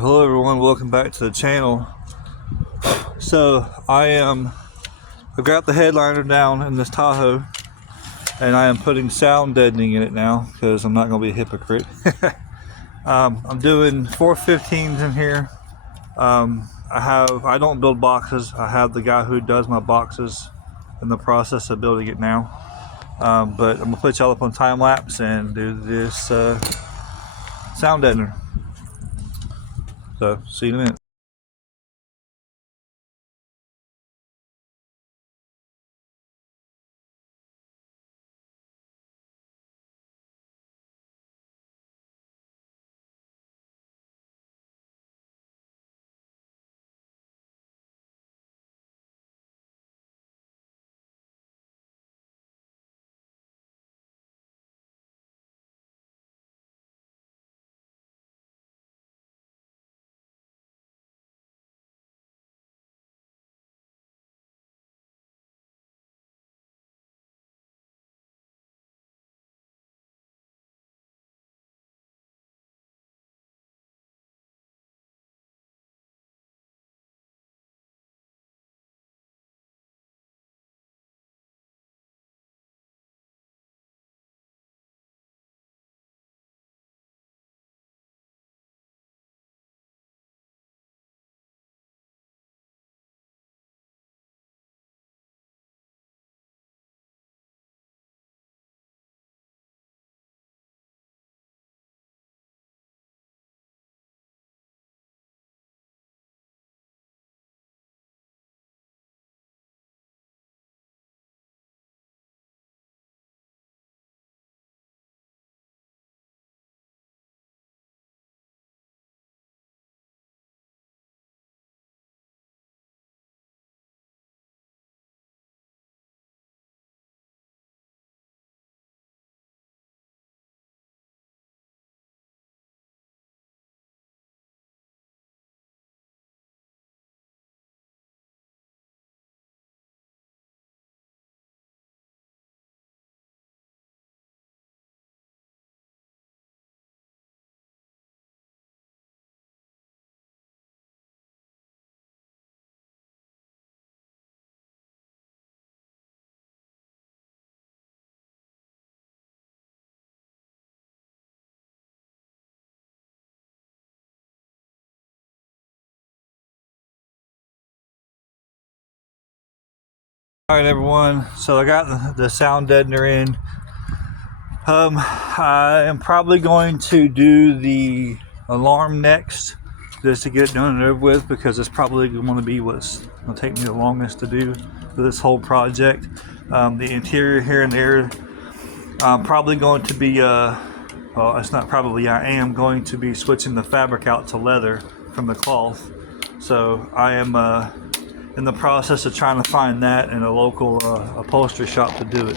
Hello everyone, welcome back to the channel. So I've got the headliner down in this Tahoe and I am putting sound deadening in it now because I'm not going to be a hypocrite. I'm doing 415s in here. I don't build boxes. I have the guy who does my boxes in the process of building it now. But I'm going to put y'all up on time lapse and do this sound deadener. So see you in a minute. Alright everyone, so I got the sound deadener in. I am probably going to do the alarm next, just to get it done and over with, because it's probably going to be what's going to take me the longest to do for this whole project. The interior here and there, I'm probably going to be, well, it's not probably, I am going to be switching the fabric out to leather from the cloth. So I am in the process of trying to find that in a local upholstery shop to do it.